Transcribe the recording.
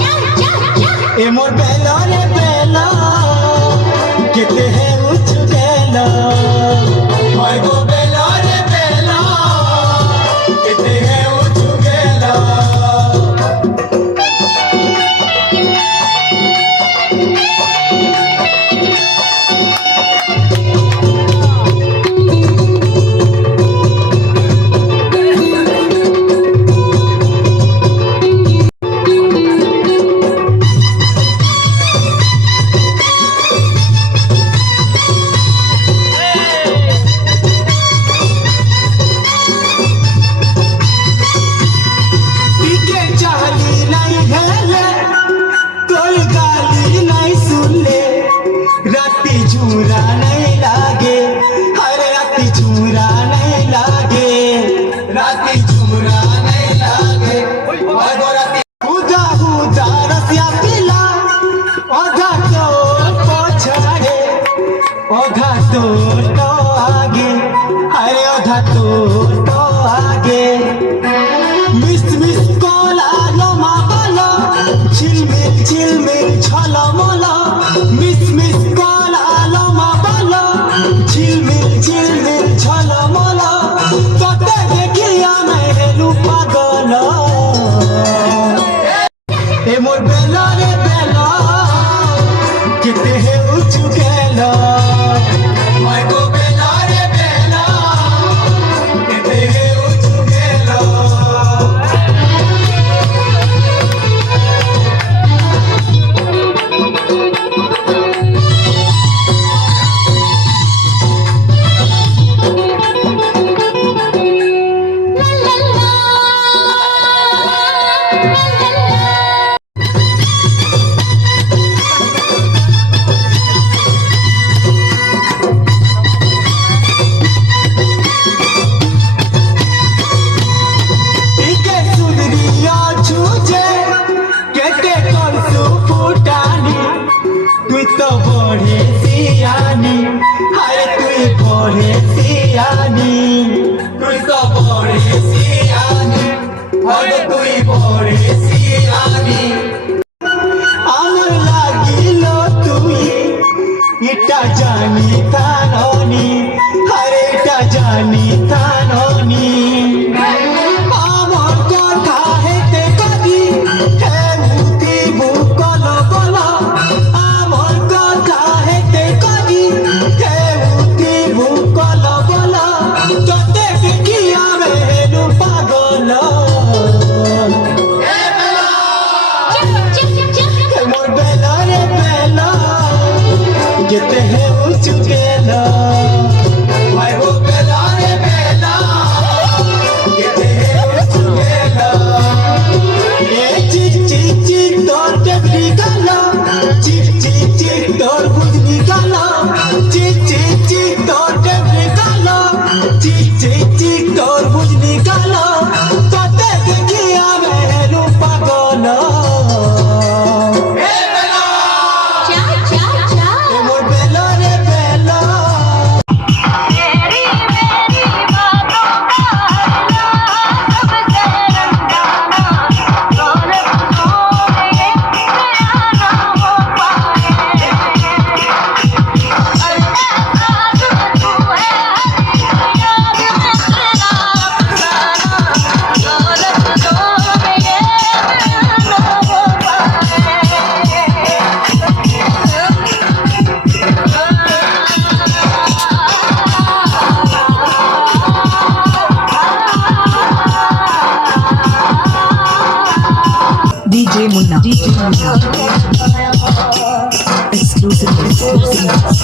ए मोर बेला रे बेला किते है उछ गेला ओए गो बेला रे बेला किते है उछ गेला राती झूरा नहीं लागे हर राती झूरा नहीं लागे राती झूरा नहीं लागे राती हुदा हुदा रसिया पिला ओधा तो पछाड़े ओधा तो आगे अरे ओधा तो आगे मिस मिस कोला लोमा बोलो झिलमिल छलो मोलो मिस मिस झिलमिल छलो मोलो तोते देखिया मैं हेलू पागल ए मोर बेला रे बेला किते है उछ गेला ओए गो बेला रे बेला किते है उछ गेला तुई तो बड़े सियानी अरे तुई बड़े सियानी तुई तो बड़े सियानी अरे तुई बड़े सियानी আমার লাগিল তুই এটা জানি তাননি আরে এটা জানি তাননি আমার কথা হেতে কদি হেমুতি বুকল বল আমার কথা হেতে কদি হেমুতি বুকল বল তোতে দেখি আমি হেলু পাগল मोर बेला रे बेला किते है उछ गेला ओए गो बेला रे बेला किते है उछ गेला ए चिक चिक चिक तोर टेबली गाला चिक चिक चिक तोर बुझनी गाला चिक चिक चिक तोर टेबली गाला चिक चिक चिक तोर बुझनी गाला तोते देखिया मैं हेलू पागल DJ Munna. Exclusive. Exclusive.